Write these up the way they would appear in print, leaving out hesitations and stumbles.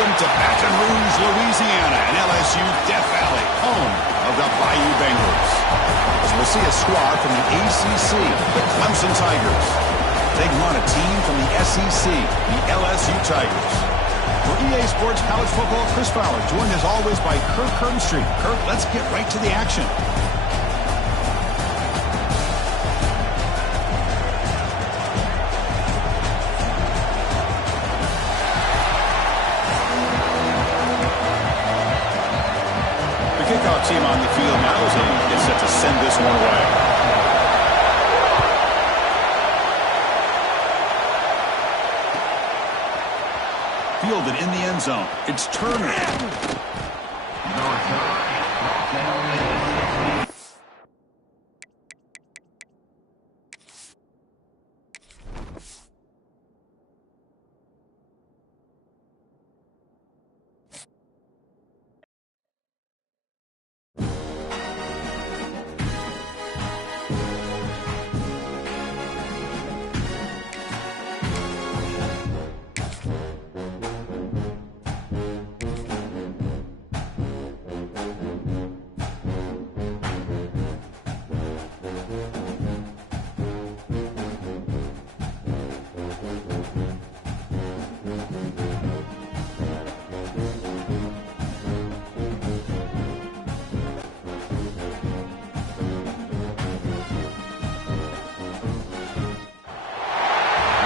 Welcome to Baton Rouge, Louisiana, and LSU Death Valley, home of the Bayou Bengals. As we'll see a squad from the ACC, the Clemson Tigers, taking on a team from the SEC, the LSU Tigers. For EA Sports College Football, Chris Fowler, joined as always by Kirk Herbstreit. Kirk, let's get right to the action. Kickoff team on the field now as they get set to send this one away. Fielded in the end zone. It's Turner.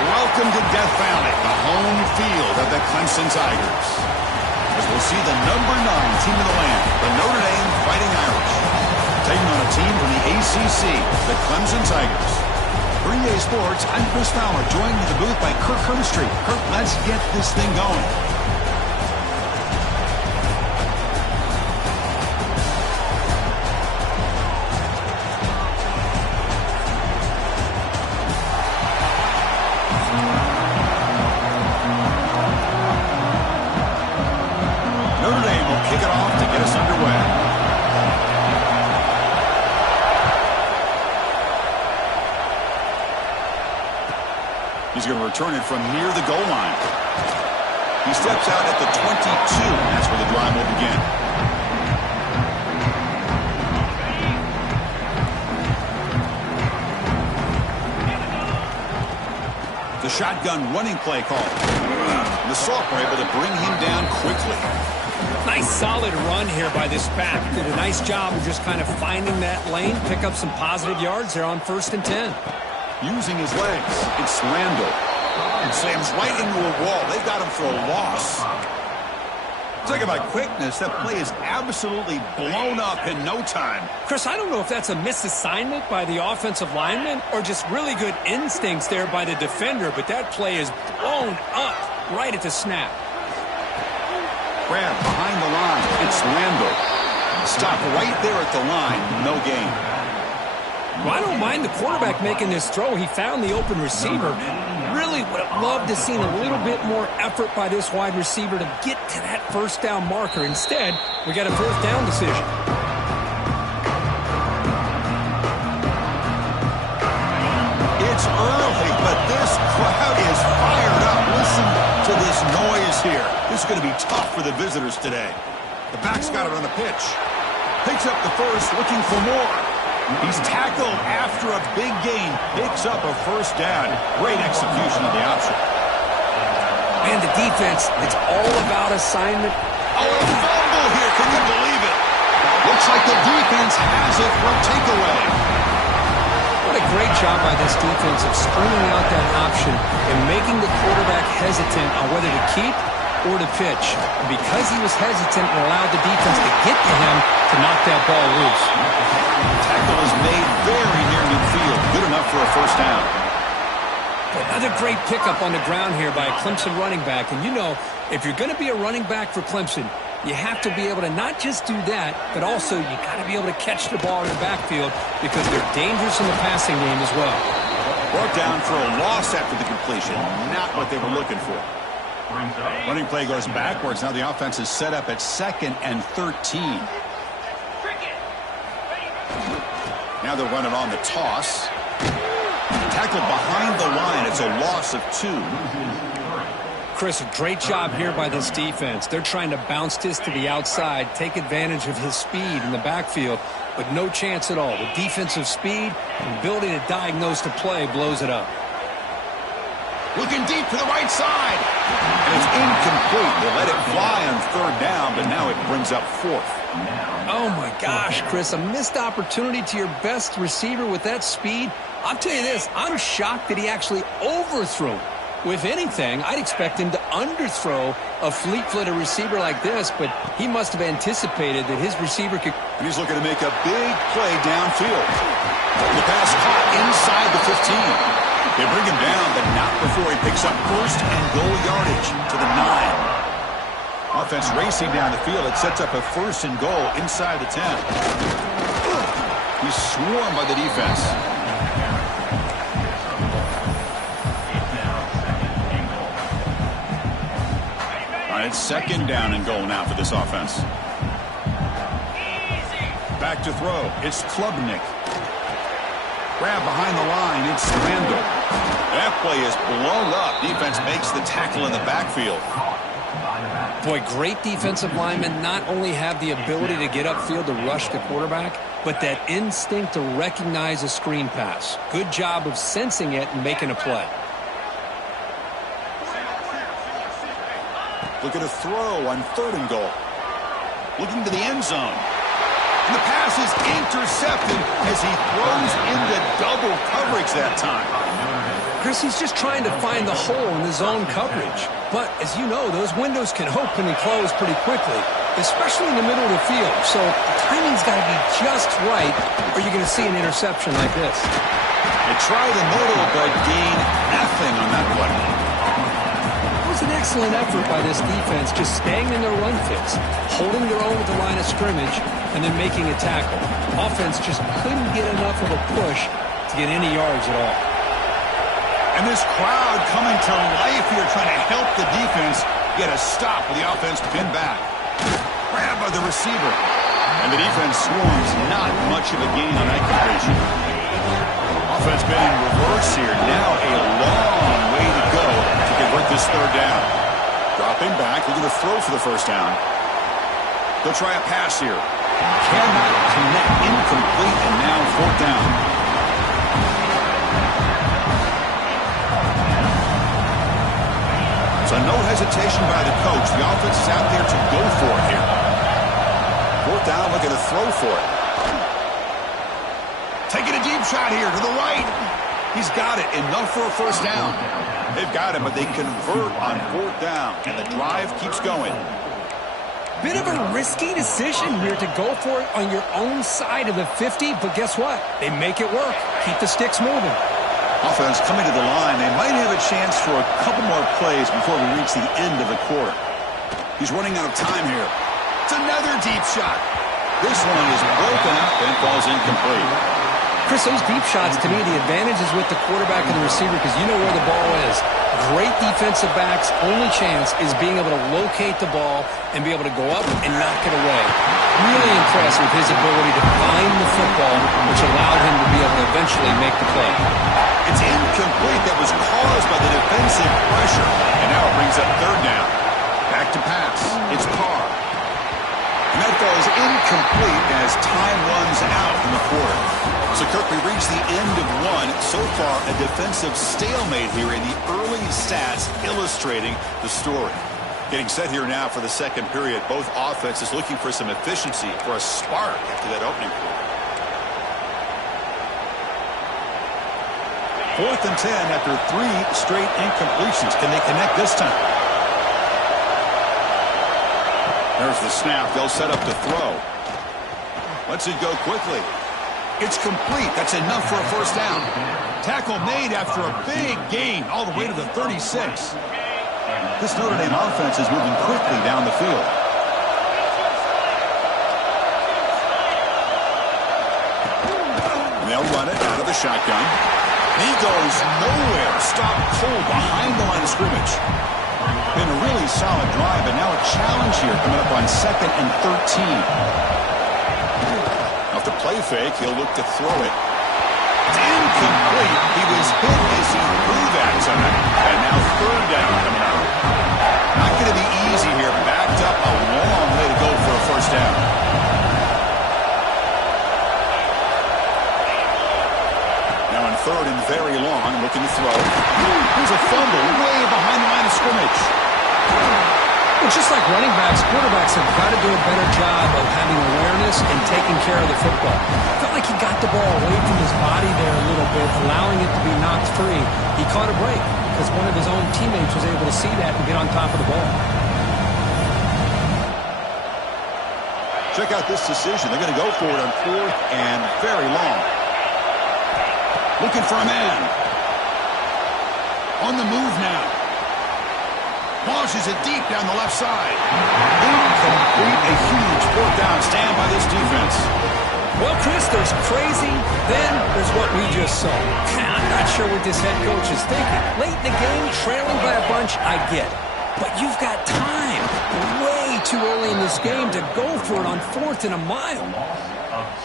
Welcome to Death Valley, the home field of the Clemson Tigers. As we'll see the number 9 team of the land, the Notre Dame Fighting Irish, taking on a team from the ACC, the Clemson Tigers. For EA Sports, I'm Chris Fowler, joined in the booth by Kirk Herbstreit. Kirk, let's get this thing going. He's going to return it from near the goal line. He steps out at the 22. That's where the drive will begin. The shotgun running play call. The sophomore able to bring him down quickly. Nice solid run here by this back. Did a nice job of just kind of finding that lane, pick up some positive yards there on 1st and 10. Using his legs, it's Landell. It slams right into a wall. They've got him for a loss. Talk about quickness. That play is absolutely blown up in no time. Chris, I don't know if that's a misassignment by the offensive lineman or just really good instincts there by the defender, but that play is blown up right at the snap. Grab behind the line. It's Landell. Stop right there at the line. No gain. Well, I don't mind the quarterback making this throw. He found the open receiver. Really would have loved to seen a little bit more effort by this wide receiver to get to that first down marker. Instead, we got a 4th down decision. It's early, but this crowd is fired up. Listen to this noise here. This is going to be tough for the visitors today. The back's got it on the pitch. Picks up the first, looking for more. He's tackled after a big gain. Picks up a 1st down. Great execution of the option. Man, the defense, it's all about assignment. Oh, a fumble here. Can you believe it? Looks like the defense has it for a takeaway. What a great job by this defense of screening out that option and making the quarterback hesitant on whether to keep or to pitch. And because he was hesitant and allowed the defense to get to him to knock that ball loose. Tackle is made very near midfield. Good enough for a 1st down. Another great pickup on the ground here by a Clemson running back. And you know, if you're going to be a running back for Clemson, you have to be able to not just do that, but also you got to be able to catch the ball in the backfield because they're dangerous in the passing game as well. Brought down for a loss after the completion. Not what they were looking for. Running play goes backwards. Now the offense is set up at 2nd and 13. Now they'll run it on the toss. Tackled behind the line. It's a loss of 2. Chris, a great job here by this defense. They're trying to bounce this to the outside, take advantage of his speed in the backfield, but no chance at all. The defensive speed and ability to diagnose the play blows it up. Looking deep to the right side. And it's incomplete. They let it fly on third down, but now it brings up fourth. Oh, my gosh, Chris, a missed opportunity to your best receiver with that speed. I'll tell you this, I'm shocked that he actually overthrew. If anything, I'd expect him to underthrow a fleet-footed receiver like this, but he must have anticipated that his receiver could. And he's looking to make a big play downfield. The pass caught inside the 15. They bring him down, but not before he picks up first and goal yardage to the 9. Offense racing down the field. It sets up a first and goal inside the 10. He's swarmed by the defense. It's second down and goal now for this offense. Back to throw. It's Klubnik. Grab behind the line. It's Randall. That play is blown up. Defense makes the tackle in the backfield. Boy, great defensive linemen not only have the ability to get upfield to rush the quarterback, but that instinct to recognize a screen pass. Good job of sensing it and making a play. Look at a throw on third and goal. Looking to the end zone. And the pass is intercepted as he throws into double coverage that time. Chris, he's just trying to find the hole in the zone coverage. But, as you know, those windows can open and close pretty quickly, especially in the middle of the field. So the timing's got to be just right, or you're going to see an interception like this. They try the middle, but gain nothing on that play. It was an excellent effort by this defense, just staying in their run fits, holding their own with the line of scrimmage, and then making a tackle. Offense just couldn't get enough of a push to get any yards at all. And this crowd coming to life here, trying to help the defense get a stop with the offense pinned back. Grab by the receiver. And the defense swarms, not much of a gain on that completion. Offense been in reverse here. Now a long way to go to convert this third down. Dropping back, looking to throw for the first down. They'll try a pass here. Cannot connect, incomplete, and now fourth down. So no hesitation by the coach. The offense is out there to go for it here. Fourth down, looking to throw for it. Taking a deep shot here to the right. He's got it. Enough for a first down. They've got it, but they convert on fourth down, and the drive keeps going. Bit of a risky decision here to go for it on your own side of the 50, but guess what? They make it work. Keep the sticks moving. Offense coming to the line. They might have a chance for a couple more plays before we reach the end of the quarter. He's running out of time here. It's another deep shot. This one is broken up and falls incomplete. Chris, those deep shots, to me, the advantage is with the quarterback and the receiver because you know where the ball is. Great defensive backs' only chance is being able to locate the ball and be able to go up and knock it away. Really impressed with his ability to find the football, which allowed him to be able to eventually make the play. It's incomplete. That was caused by the defensive pressure. And now it brings up third down. Back to pass. It's Carr. And that throw is incomplete as time runs out in the quarter. So, Kirk, we reach the end of one. So far, a defensive stalemate here in the early stats illustrating the story. Getting set here now for the second period. Both offenses looking for some efficiency, for a spark after that opening quarter. 4th and 10 after 3 straight incompletions. Can they connect this time? There's the snap. They'll set up to throw. Lets it go quickly. It's complete. That's enough for a first down. Tackle made after a big gain all the way to the 36. This Notre Dame offense is moving quickly down the field. And they'll run it out of the shotgun. He goes nowhere. Stopped cold behind the line of scrimmage. Been a really solid drive, but now a challenge here coming up on 2nd and 13. Off the play fake, he'll look to throw it. It's incomplete. He was hit as he threw that time. And now third down coming up. third and very long, looking to throw. Here's a fumble way behind the line of scrimmage. Well, just like running backs, quarterbacks have got to do a better job of having awareness and taking care of the football. Felt like he got the ball away from his body there a little bit, allowing it to be knocked free. He caught a break because one of his own teammates was able to see that and get on top of the ball. Check out this decision. They're going to go for it on fourth and very long. Looking for a man. On the move now. Launches it deep down the left side. Incomplete. A huge fourth down stand by this defense. Well, Chris, there's crazy, then there's what we just saw. I'm not sure what this head coach is thinking. Late in the game, trailing by a bunch, I get it. But you've got time, way too early in this game, to go for it on fourth and a mile.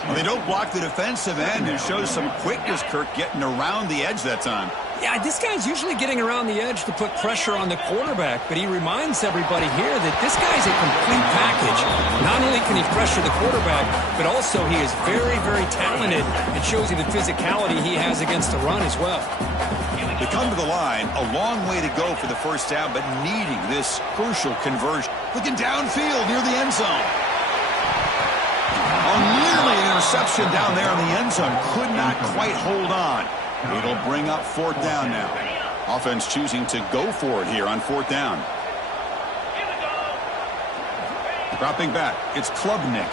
Well, they don't block the defensive end and shows some quickness, Kirk, getting around the edge that time. Yeah, this guy's usually getting around the edge to put pressure on the quarterback, but he reminds everybody here that this guy's a complete package. Not only can he pressure the quarterback, but also he is very, very talented and shows you the physicality he has against the run as well. They come to the line, a long way to go for the first down, but needing this crucial conversion. Looking downfield near the end zone. Oh, nearly an interception down there in the end zone. Could not quite hold on. It'll bring up fourth down now. Offense choosing to go for it here on fourth down. Dropping back, it's Klubnik.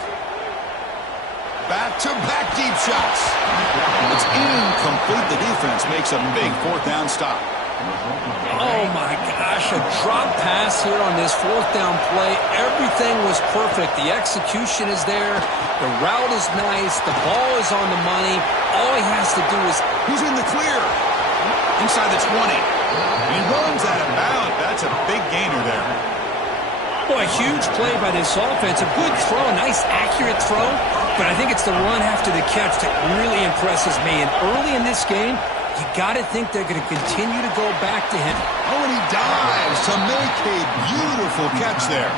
Back-to-back deep shots. It's incomplete. The defense makes a big fourth down stop. Oh, my gosh, a drop pass here on this fourth down play. Everything was perfect. The execution is there. The route is nice. The ball is on the money. All he has to do is... He's in the clear. Inside the 20. He runs out of bounds. That's a big gainer there. Boy, a huge play by this offense. A good throw, a nice, accurate throw. But I think it's the run after the catch that really impresses me. And early in this game, you got to think they're going to continue to go back to him. Oh, and he dives to make a beautiful catch there.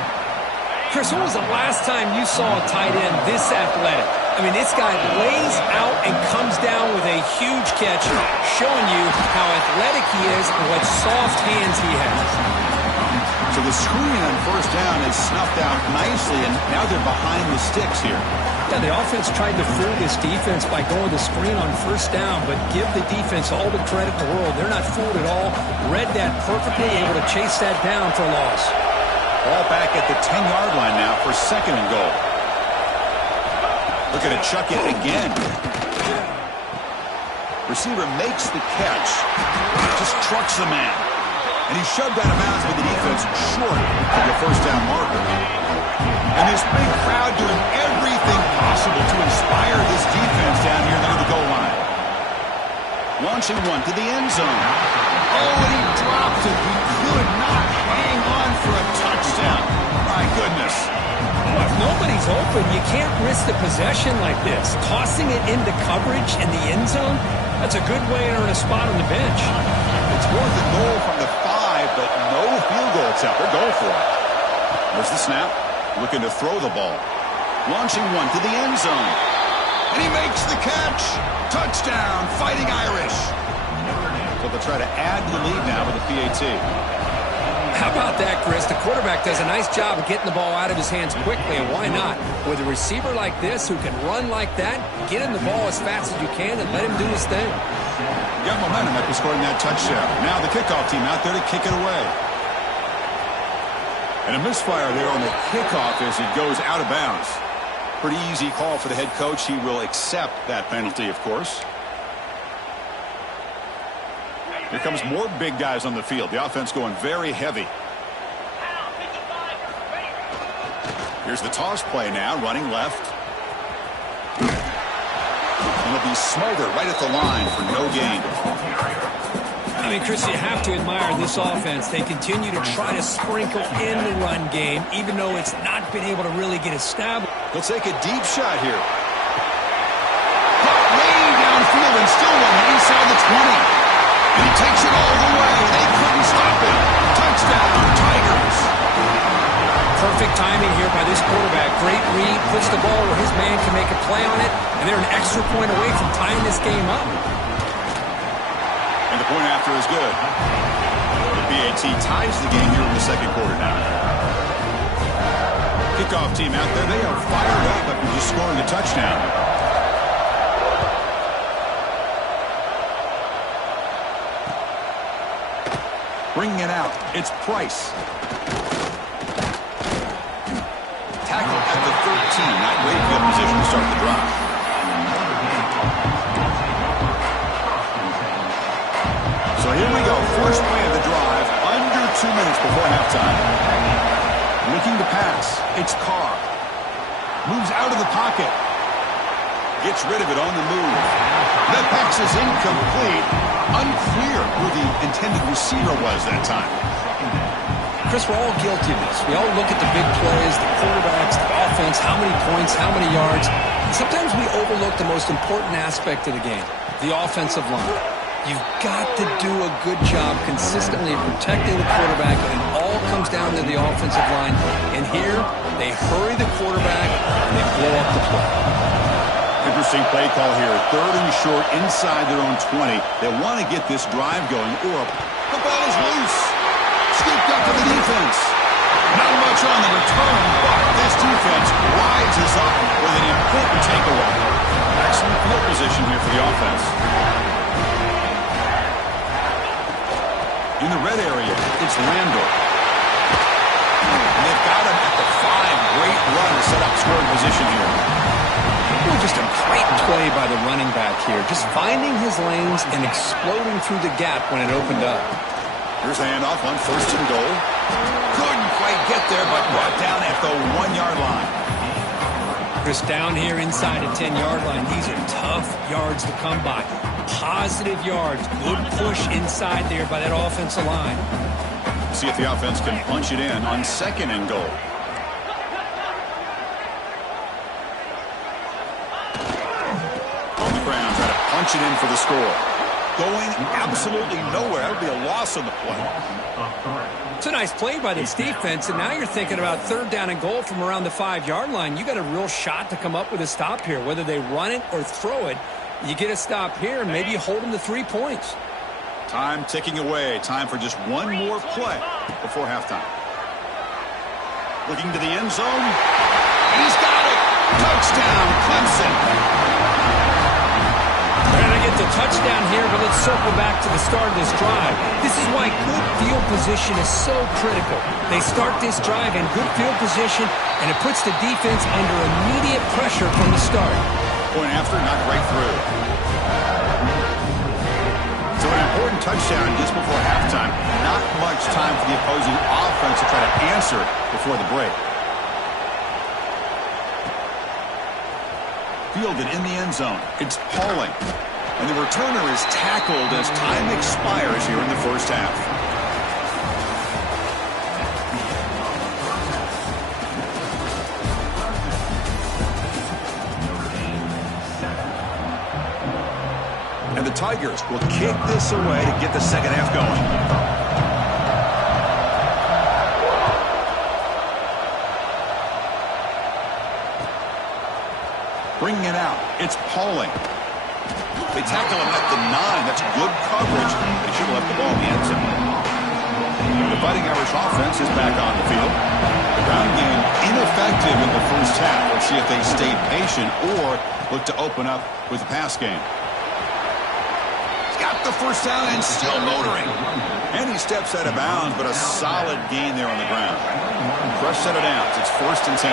Chris, when was the last time you saw a tight end this athletic? I mean, this guy lays out and comes down with a huge catch, showing you how athletic he is and what soft hands he has. So the screen on first down is snuffed out nicely, and now they're behind the sticks here. Yeah, the offense tried to fool this defense by going the screen on first down, but give the defense all the credit in the world. They're not fooled at all. Read that perfectly, able to chase that down for a loss. Ball back at the 10-yard line now for second and goal. Looking to chuck it again. Receiver makes the catch. Just trucks the man. And he's shoved out of bounds with the defense short of the first down marker. And this big crowd doing everything possible to inspire this defense down here near the goal line. Launching one to the end zone. Oh, and he dropped it. He could not hang on for a touchdown. My goodness. Well, if nobody's open, you can't risk the possession like this. Tossing it into coverage in the end zone, that's a good way to earn a spot on the bench. It's worth a goal from the 5, but no field goal attempt. They're going for it. There's the snap. Looking to throw the ball. Launching one to the end zone. And he makes the catch. Touchdown, Fighting Irish. So they'll try to add to the lead now with a PAT. How about that, Chris? The quarterback does a nice job of getting the ball out of his hands quickly, and why not? With a receiver like this who can run like that, get him the ball as fast as you can and let him do his thing. Got momentum after scoring that touchdown. Now the kickoff team out there to kick it away. And a misfire there on the kickoff as it goes out of bounds. Pretty easy call for the head coach. He will accept that penalty, of course. Here comes more big guys on the field. The offense going very heavy. Here's the toss play now, running left. And it'll be Smolder right at the line for no gain. I mean, Chris, you have to admire this offense. They continue to try to sprinkle in the run game, even though it's not been able to really get established. He'll take a deep shot here. Caught way downfield and still one inside the 20. And he takes it all the way. They couldn't stop it. Touchdown, Tigers. Perfect timing here by this quarterback. Great read, puts the ball where his man can make a play on it, and they're an extra point away from tying this game up. Point after is good. The BAT ties the game here in the second quarter now. Kickoff team out there. They are fired up after just scoring a touchdown. Bringing it out. It's Price. Tackle at the 13. Not great field position to start the drive. So here we go. First play of the drive. Under 2 minutes before halftime. Looking to pass. It's Carr. Moves out of the pocket. Gets rid of it on the move. That pass is incomplete. Unclear who the intended receiver was that time. Chris, we're all guilty of this. We all look at the big plays, the quarterbacks, the offense, how many points, how many yards. And sometimes we overlook the most important aspect of the game, the offensive line. You've got to do a good job consistently protecting the quarterback, and it all comes down to the offensive line. And here, they hurry the quarterback, and they blow up the play. Interesting play call here. 3rd and short inside their own 20. They want to get this drive going, or the ball is loose. Scooped up for the defense. Not much on the return, but this defense rises up with an important takeaway. Excellent field position here for the offense. In the red area, it's Randall. And they've got him at the 5. Great run to set up scoring position here. Just a great play by the running back here. Just finding his lanes and exploding through the gap when it opened up. Here's a handoff on 1st and goal. Couldn't quite get there, but brought down at the 1-yard line. Chris, down here inside the 10-yard line, these are tough yards to come by. Positive yards. Good push inside there by that offensive line. See if the offense can punch it in on 2nd and goal. On the ground, try to punch it in for the score. Going absolutely nowhere. That would be a loss on the play. It's a nice play by this defense, and now you're thinking about 3rd down and goal from around the 5-yard line. You got a real shot to come up with a stop here. Whether they run it or throw it, you get a stop here, and maybe you hold them to 3 points. Time ticking away. Time for just one more play before halftime. Looking to the end zone. And he's got it. Touchdown, Clemson. They're going to get the touchdown here, but let's circle back to the start of this drive. This is why good field position is so critical. They start this drive in good field position, and it puts the defense under immediate pressure from the start. Point after, not right through. So an important touchdown just before halftime. Not much time for the opposing offense to try to answer before the break. Fielded in the end zone. It's Pauling. And the returner is tackled as time expires here in the first half. And the Tigers will kick this away to get the second half going. Bringing it out, it's Pauling. They tackle him at the 9. That's good coverage. They should have left the ball in the end zone. The Fighting Irish offense is back on the field. The ground game ineffective in the first half. Let's see if they stay patient or look to open up with the pass game. He's got the first down and still motoring. And he steps out of bounds, but a solid gain there on the ground. Fresh set of downs. It's 1st and 10.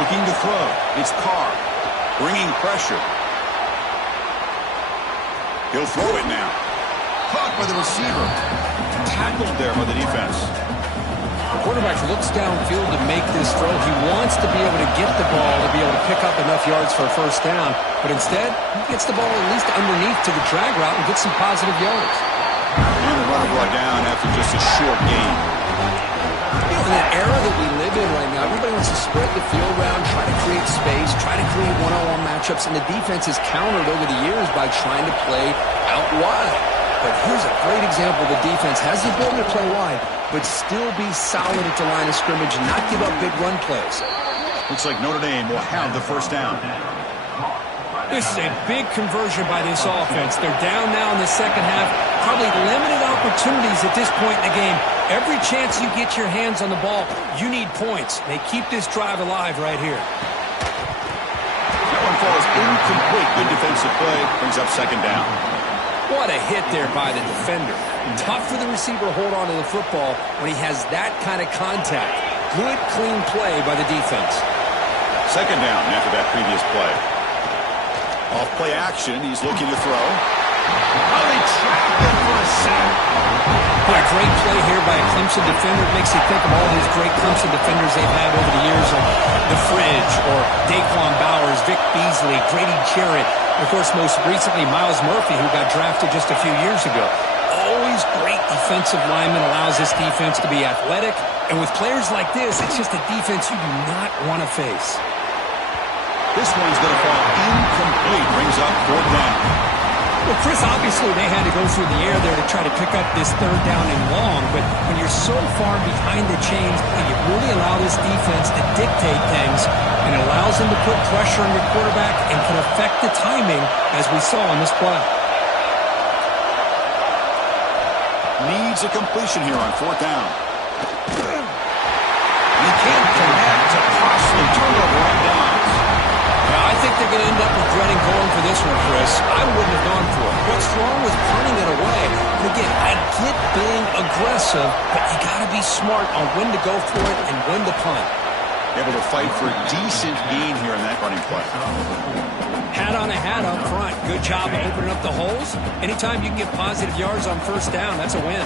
Looking to throw. It's Carr. Bringing pressure. He'll throw it now. Caught by the receiver. Tackled there by the defense. The quarterback looks downfield to make this throw. He wants to be able to get the ball to be able to pick up enough yards for a first down. But instead, he gets the ball at least underneath to the drag route and gets some positive yards. And the runner brought down after just a short gain. In that era that we live in right now, everybody wants to spread the field around, try to create space, try to create one-on-one matchups, and the defense has countered over the years by trying to play out wide. But here's a great example. The defense has the ability to play wide, but still be solid at the line of scrimmage and not give up big run plays. Looks like Notre Dame will have the first down. This is a big conversion by this offense. They're down now in the second half. Probably limited opportunities at this point in the game. Every chance you get your hands on the ball, you need points. They keep this drive alive right here. That one falls incomplete. Good defensive play. Brings up second down. What a hit there by the defender. Tough for the receiver to hold on to the football when he has that kind of contact. Good, clean play by the defense. Second down after that previous play. Off play action, he's looking to throw. Oh, they trapped him for a sack. What a great play here by a Clemson defender. It makes you think of all these great Clemson defenders they've had over the years, like The Fridge or Daquan Bowers, Vic Beasley, Grady Jarrett, and of course, most recently, Myles Murphy, who got drafted just a few years ago. Always great defensive lineman, allows this defense to be athletic. And with players like this, it's just a defense you do not want to face. This one's going to fall incomplete. Brings up fourth down. Well, Chris, obviously they had to go through the air there to try to pick up this third down and long. But when you're so far behind the chains, you really allow this defense to dictate things. And it allows them to put pressure on your quarterback and can affect the timing, as we saw in this play. Needs a completion here on fourth down. He can't connect. A costly turnover on downs. I think they're going to end up regretting going for this one, Chris. I wouldn't have gone for it. What's wrong with punting it away? And again, I get being aggressive, but you got to be smart on when to go for it and when to punt. Able to fight for a decent gain here in that running play. Hat on a hat up front. Good job of opening up the holes. Anytime you can get positive yards on first down, that's a win.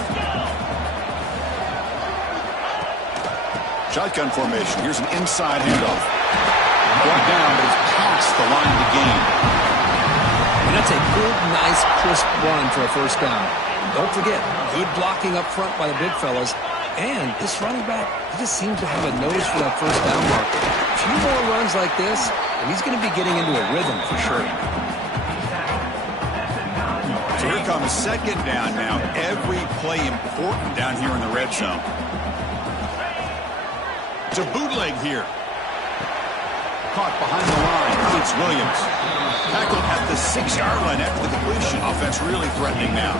Shotgun formation. Here's an inside handoff. Brought down, but he's past the line of the game. And that's a good, nice, crisp run for a first down. Don't forget, good blocking up front by the big fellas. And this running back, he just seems to have a nose for that first down marker. A few more runs like this, and he's going to be getting into a rhythm for sure. So here comes second down now. Every play important down here in the red zone. It's a bootleg here. Caught behind the line. It's Williams. Tackled at the 6-yard line after the completion. Offense really threatening now.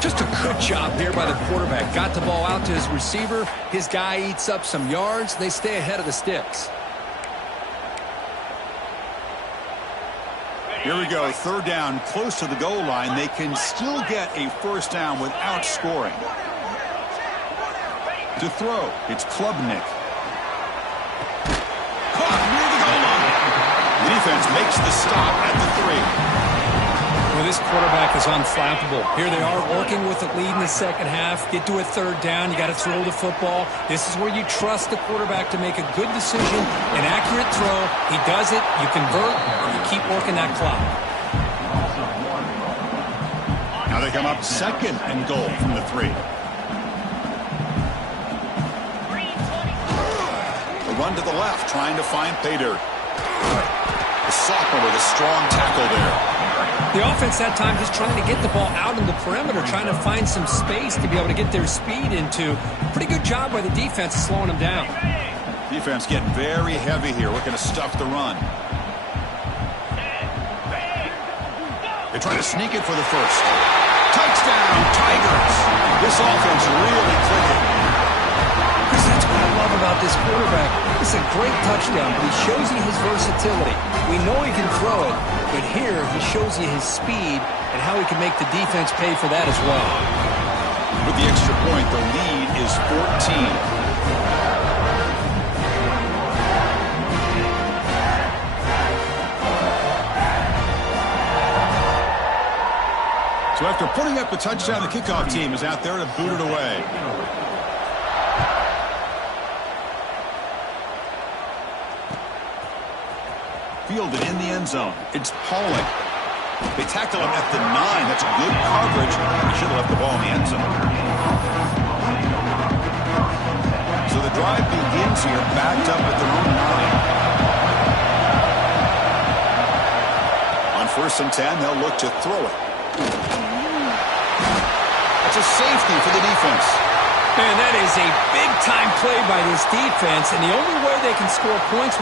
Just a good job here by the quarterback. Got the ball out to his receiver. His guy eats up some yards. They stay ahead of the sticks. Here we go. Third down, close to the goal line. They can still get a first down without scoring. To throw, it's Klubnik. Caught near the goal line. The defense makes the stop at the 3. Well, this quarterback is unflappable. Here they are working with the lead in the second half. Get to a third down. You got to throw the football. This is where you trust the quarterback to make a good decision, an accurate throw. He does it. You convert, and you keep working that clock. Now they come up second and goal from the 3. The run to the left, trying to find Pater. The sophomore with a strong tackle there. The offense that time just trying to get the ball out in the perimeter, trying to find some space to be able to get their speed into. Pretty good job by the defense slowing them down. Defense getting very heavy here, looking to stuff the run. They try to sneak it for the first. Touchdown, Tigers! This offense really clicking. Chris, that's what I love about this quarterback. It's a great touchdown, but he shows you his versatility. We know he can throw it, but here he shows you his speed and how he can make the defense pay for that as well. With the extra point, the lead is 14. So after putting up the touchdown, the kickoff team is out there to boot it away. Fielded in the end zone. It's Pauling. They tackle him at the 9. That's good coverage. He should have left the ball in the end zone. So the drive begins here, backed up at their own 9. On 1st and 10, they'll look to throw it. That's a safety for the defense. Man, that is a big-time play by this defense, and the only way they can score points